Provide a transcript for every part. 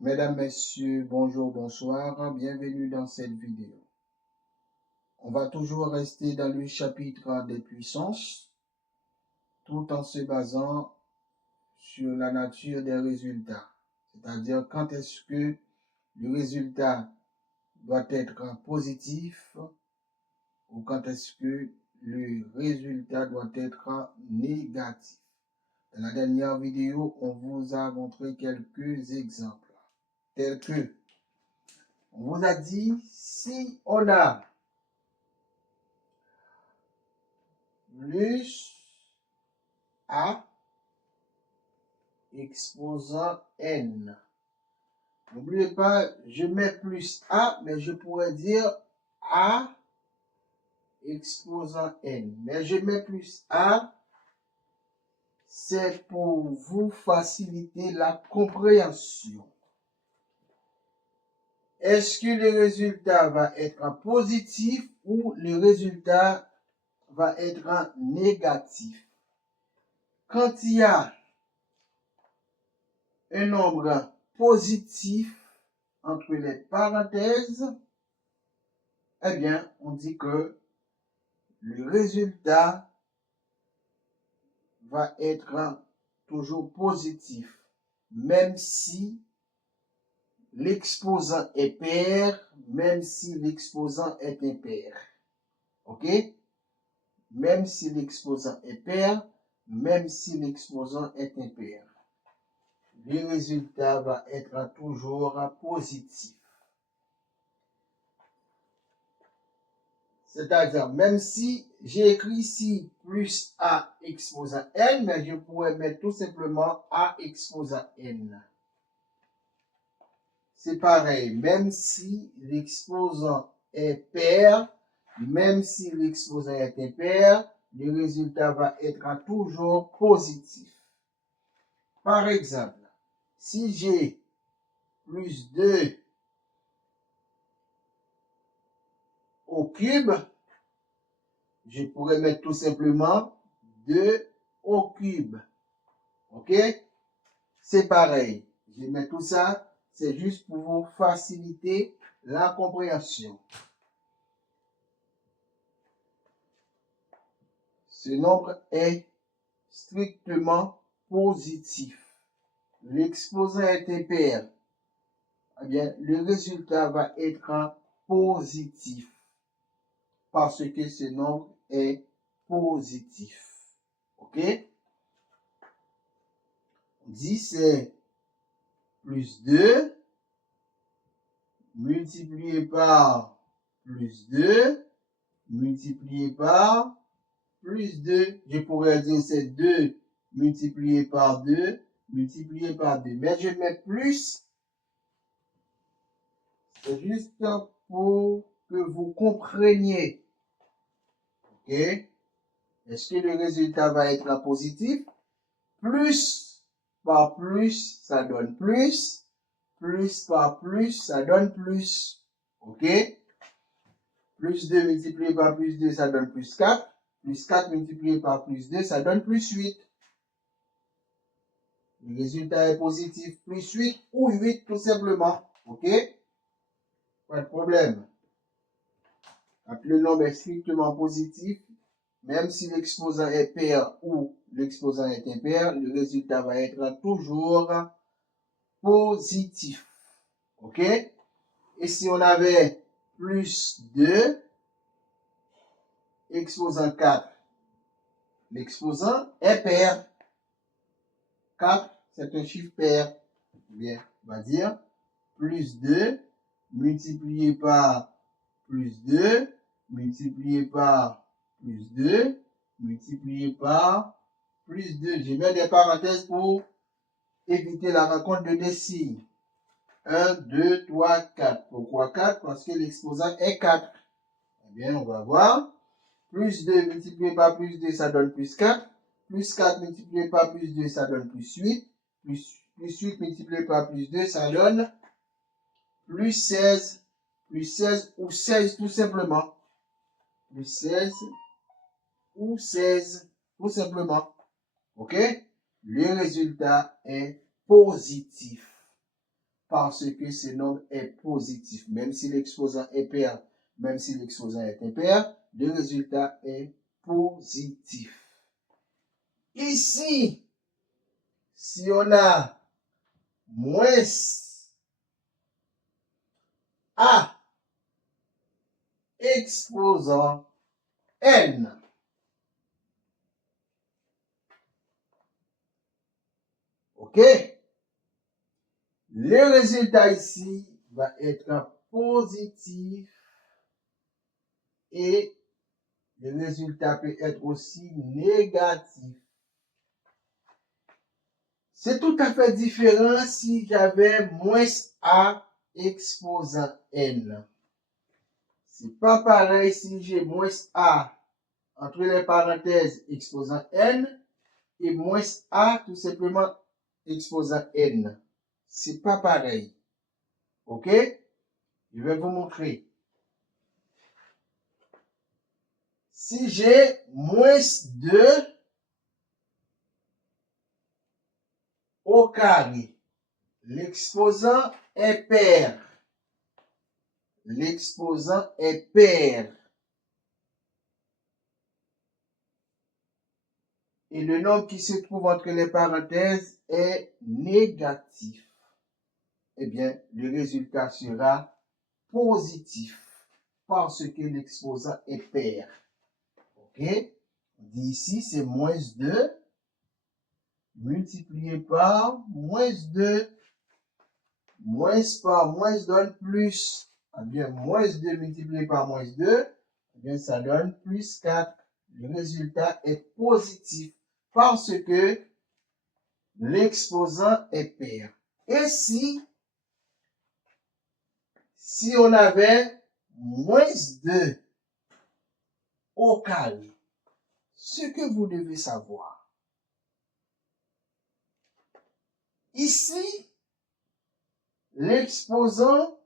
Mesdames, Messieurs, bonjour, bonsoir, bienvenue dans cette vidéo. On va toujours rester dans le chapitre des puissances, tout en se basant sur la nature des résultats. C'est-à-dire quand est-ce que le résultat doit être positif ou quand est-ce que le résultat doit être négatif. Dans la dernière vidéo, on vous a montré quelques exemples, tels que on vous a dit, si on a plus A exposant N. N'oubliez pas, je mets plus A, mais je pourrais dire A exposant N. Mais je mets plus A, c'est pour vous faciliter la compréhension. Est-ce que le résultat va être positif ou le résultat va être négatif? Quand il y a un nombre positif entre les parenthèses, eh bien, on dit que le résultat va être toujours positif, même si l'exposant est pair, même si l'exposant est impair. OK? Même si l'exposant est pair, même si l'exposant est impair. Le résultat va être toujours positif. C'est-à-dire, même si j'ai écrit ici plus A exposant N, mais je pourrais mettre tout simplement A exposant N. C'est pareil, même si l'exposant est pair, même si l'exposant est impair, le résultat va être toujours positif. Par exemple, si j'ai plus 2 au cube, je pourrais mettre tout simplement 2 au cube. OK? C'est pareil. Je mets tout ça, c'est juste pour vous faciliter la compréhension. Ce nombre est strictement positif. L'exposant est impair. Eh bien, le résultat va être positif parce que ce nombre est positif. OK? On dit c'est plus 2 multiplié par plus 2 multiplié par plus 2. Je pourrais dire c'est 2 multiplié par 2 multiplié par 2. Mais je mets plus. C'est juste pour que vous compreniez. OK? Est-ce que le résultat va être positif? Plus par plus, ça donne plus. Plus par plus, ça donne plus. OK? Plus 2 multiplié par plus 2, ça donne plus 4. Plus 4 multiplié par plus 2, ça donne plus 8. Le résultat est positif. Plus 8 ou 8 tout simplement. OK? Pas de problème. Quand le nombre est strictement positif, même si l'exposant est pair ou l'exposant est impair, le résultat va être toujours positif. OK? Et si on avait plus 2, exposant 4, l'exposant est pair. 4, c'est un chiffre pair. Bien, on va dire plus 2 multiplié par plus 2 multiplié par plus 2 multiplié par plus 2. Je mets des parenthèses pour éviter la rencontre de des signes. 1, 2, 3, 4. Pourquoi 4? Parce que l'exposant est 4. Eh bien, on va voir. Plus 2 multiplié par plus 2, ça donne plus 4. Plus 4 multiplié par plus 2, ça donne plus 8. Plus 8 multiplié par plus 2, ça donne plus 16. Plus 16 ou 16 tout simplement. Plus 16 ou 16 tout simplement. OK? Le résultat est positif. parce que ce nombre est positif. Même si l'exposant est pair, même si l'exposant est impair, le résultat est positif. Ici, si on a moins A exposant N, ok? Le résultat ici va être positif et le résultat peut être aussi négatif. C'est tout à fait différent si j'avais moins A exposant N. C'est pas pareil si j'ai moins A entre les parenthèses exposant N et moins A tout simplement exposant N. C'est pas pareil. Ok? Je vais vous montrer. Si j'ai moins 2 au carré, l'exposant est pair. L'exposant est pair. Et le nombre qui se trouve entre les parenthèses est négatif. Eh bien, le résultat sera positif parce que l'exposant est pair. Ok? On dit ici, c'est moins 2 multiplié par moins 2. Moins par moins donne plus. Eh bien, moins 2 multiplié par moins 2, eh bien, ça donne plus 4. Le résultat est positif parce que l'exposant est pair. Et si on avait moins 2 au carré, ce que vous devez savoir, ici, l'exposant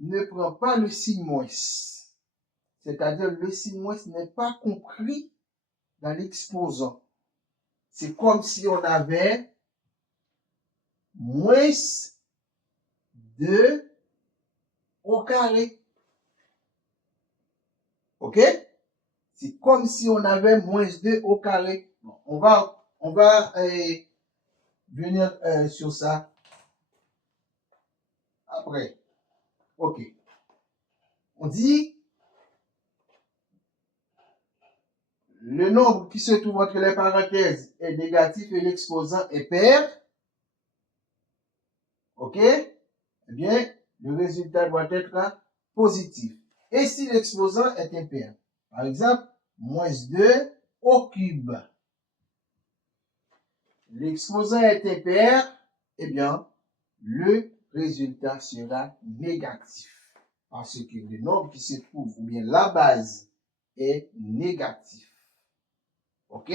ne prend pas le signe moins. C'est-à-dire le signe moins n'est pas compris dans l'exposant. C'est comme si on avait moins 2 au carré. OK? C'est comme si on avait moins 2 au carré. Bon, on va venir sur ça après. OK. On dit le nombre qui se trouve entre les parenthèses est négatif et l'exposant est pair. OK? Eh bien, le résultat doit être positif. Et si l'exposant est impair? Par exemple, moins 2 au cube. L'exposant est impair, eh bien, le résultat sera négatif. Parce que le nombre qui se trouve, ou bien la base, est négatif. OK?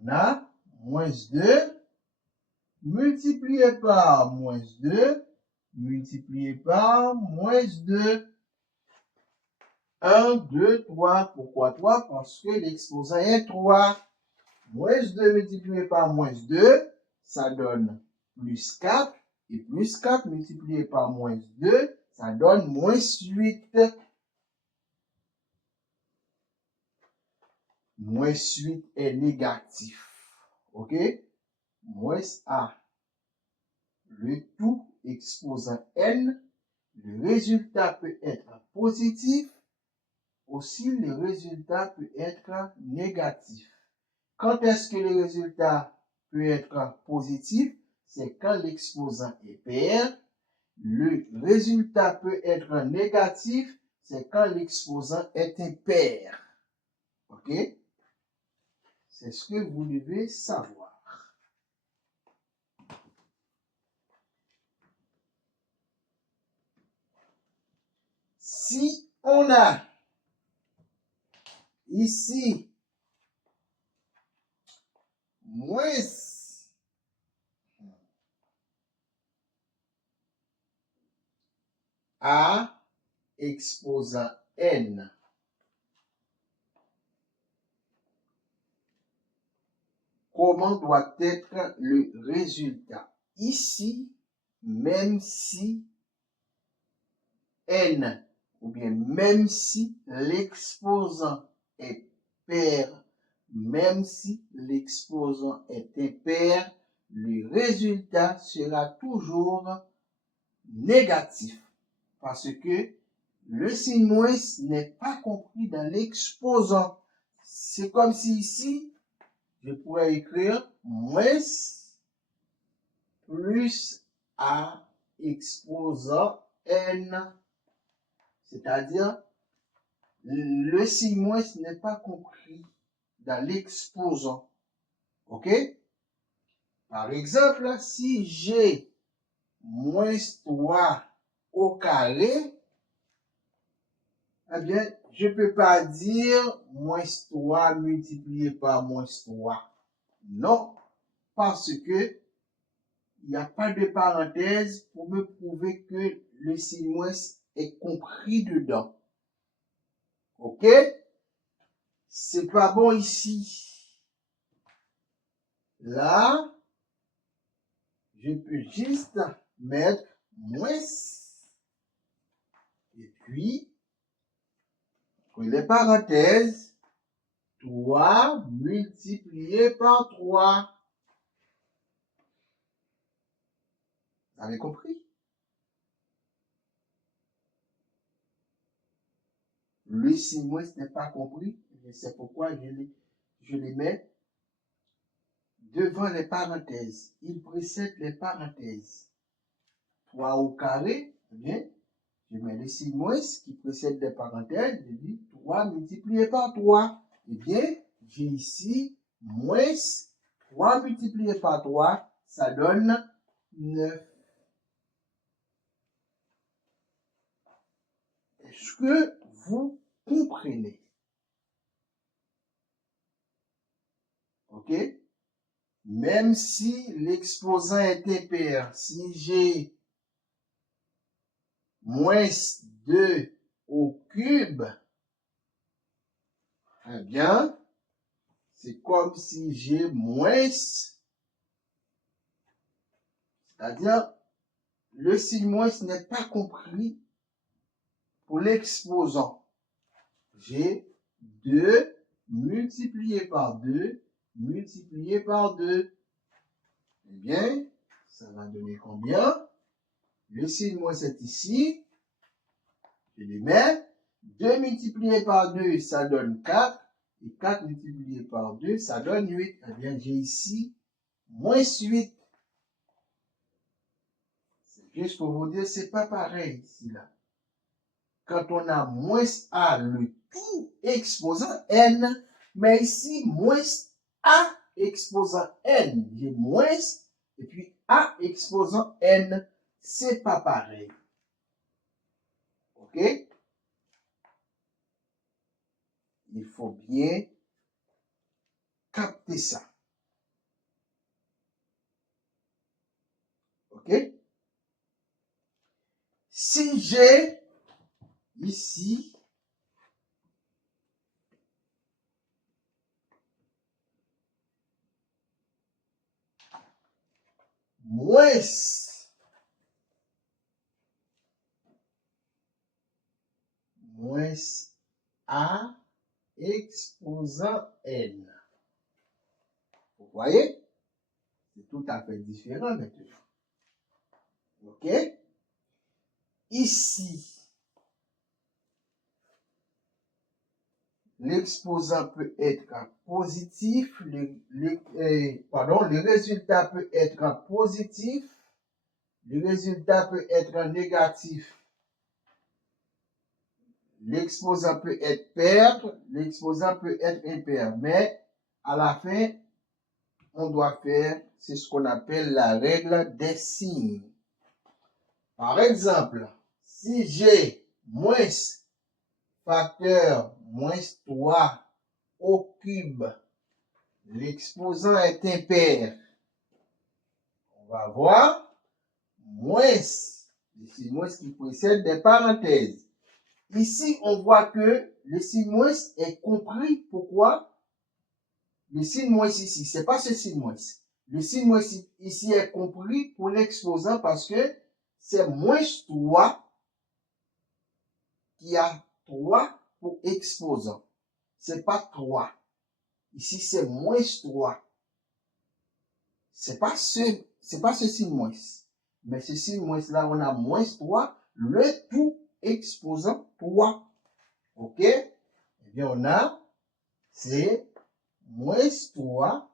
On a moins 2 multiplié par moins 2 multiplié par moins 2. 1, 2, 3. Pourquoi 3? Parce que l'exposant est 3. Moins 2 multiplié par moins 2, ça donne plus 4. Et plus 4 multiplié par moins 2, ça donne moins 8. Moins 8 est négatif. OK? Moins A. Le tout exposant N. Le résultat peut être positif. Aussi, le résultat peut être négatif. Quand est-ce que le résultat peut être positif? C'est quand l'exposant est pair. Le résultat peut être négatif, c'est quand l'exposant est impair. OK? C'est ce que vous devez savoir. Si on a ici moins A exposant N, comment doit être le résultat? ici, même si n, ou bien même si l'exposant est pair, même si l'exposant est impair, le résultat sera toujours négatif parce que le signe moins n'est pas compris dans l'exposant. C'est comme si ici, je pourrais écrire moins plus A exposant N, c'est-à-dire le signe moins n'est pas compris dans l'exposant. OK? Par exemple, si j'ai moins 3 au carré, eh bien, je ne peux pas dire moins 3 multiplié par moins 3. Non, parce que il n'y a pas de parenthèse pour me prouver que le signe moins est compris dedans. OK? C'est pas bon ici. Là, je peux juste mettre moins. Et puis, pour les parenthèses, 3 multiplié par 3. Vous avez compris? Le signe moins n'est pas compris. C'est pourquoi je les mets devant les parenthèses. Il précède les parenthèses. 3 au carré, eh bien, je mets le signe moins qui précède les parenthèses. Je dis 3 multiplié par 3. Eh bien, j'ai ici moins 3 multiplié par 3, ça donne 9. Est-ce que vous comprenez? OK? Même si l'exposant est impair, si j'ai moins 2 au cube, eh bien, c'est comme si j'ai moins, c'est-à-dire, le signe moins n'est pas compris pour l'exposant. J'ai 2 multiplié par 2 multiplié par 2. Eh bien, ça va donner combien? Le signe moins est ici. Je les mets. 2 multiplié par 2, ça donne 4. Et 4 multiplié par 2, ça donne 8. Eh bien, j'ai ici moins 8. C'est juste pour vous dire, c'est pas pareil ici, là. Quand on a moins A, le tout exposant N, mais ici, moins A exposant N, j'ai moins, et puis A exposant N, c'est pas pareil. OK? Il faut bien capter ça. OK? Si j'ai ici moins A exposant N. Vous voyez? C'est tout à fait différent maintenant. OK? Ici, l'exposant peut être positif, le résultat peut être positif, le résultat peut être négatif. L'exposant peut être pair, l'exposant peut être impair, mais à la fin, on doit faire, c'est ce qu'on appelle la règle des signes. Par exemple, si j'ai moins facteur moins 3 au cube, l'exposant est impair. On va voir moins, ici moins qui précède des parenthèses. Ici, on voit que le signe moins est compris. Pourquoi? Le signe moins ici, c'est pas ce signe moins. Le signe moins ici est compris pour l'exposant parce que c'est moins 3 qui a 3 pour exposant. C'est pas 3. Ici, c'est moins 3. C'est pas ce signe moins. Mais ce signe moins là, on a moins 3, le tout exposant 3. OK? Eh bien, on a, c'est moins 3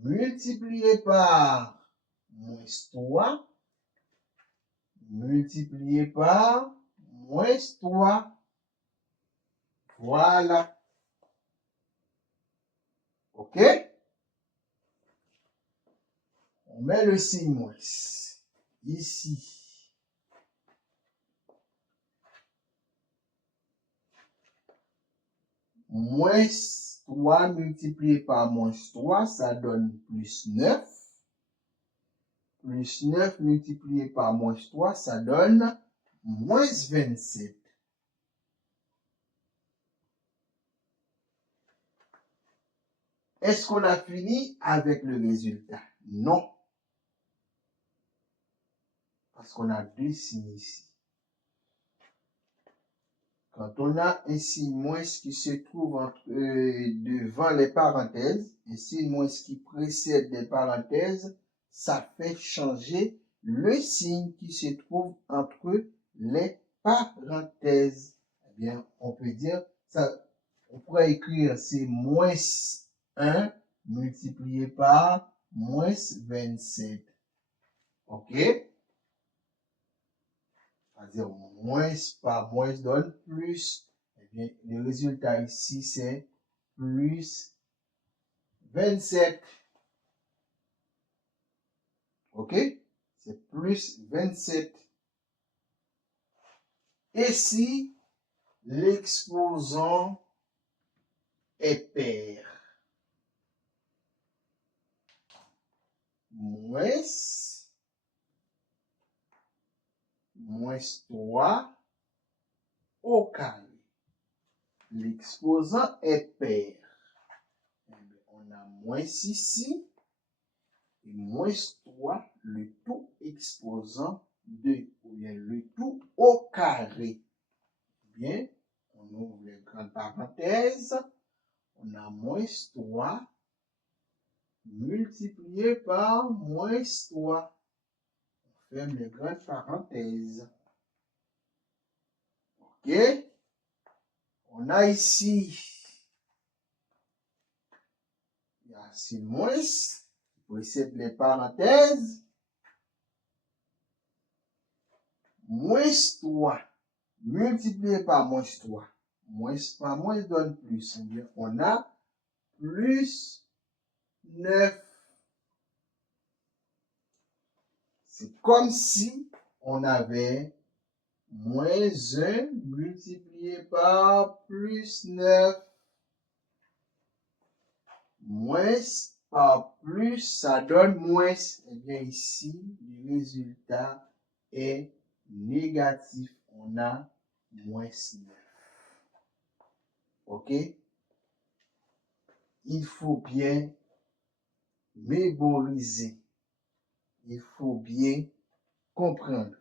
multiplié par moins 3 multiplié par moins 3. Voilà. OK? On met le signe moins ici. Moins 3 multiplié par moins 3, ça donne plus 9. Plus 9 multiplié par moins 3, ça donne moins 27. Est-ce qu'on a fini avec le résultat? Non. Parce qu'on a deux signes ici. Quand on a un signe moins qui se trouve devant les parenthèses, un signe moins qui précède les parenthèses, ça fait changer le signe qui se trouve entre les parenthèses. Eh bien, on peut dire, ça, on pourrait écrire c'est moins 1 multiplié par moins 27. OK? C'est-à-dire moins par moins donne plus. Eh bien, le résultat ici, c'est plus 27. OK? C'est plus 27. Et si l'exposant est pair? Moins 3 au carré. L'exposant est pair. On a moins ici et moins 3, le tout exposant 2, ou bien le tout au carré. Bien, on ouvre les grandes parenthèses, on a moins 3 multiplié par moins 3. On ferme les grandes parenthèses. OK? On a ici, il y a ici moins, qui précède les parenthèses, moins 3 multiplié par moins 3. Moins par moins donne plus. Bien, on a plus 9. C'est comme si on avait moins 1 multiplié par plus 9. Moins par plus, ça donne moins. Eh bien, ici, le résultat est négatif. On a moins 9. OK? Il faut bien mémoriser. Il faut bien comprendre.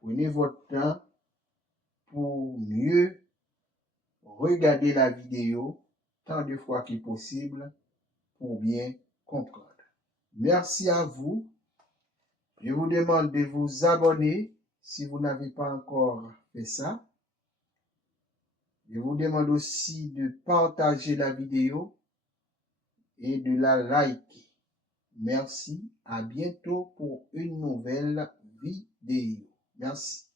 Prenez votre temps pour mieux regarder la vidéo tant de fois que possible pour bien comprendre. Merci à vous. Je vous demande de vous abonner si vous n'avez pas encore fait ça. Je vous demande aussi de partager la vidéo et de la liker. Merci. À bientôt pour une nouvelle vidéo. Merci.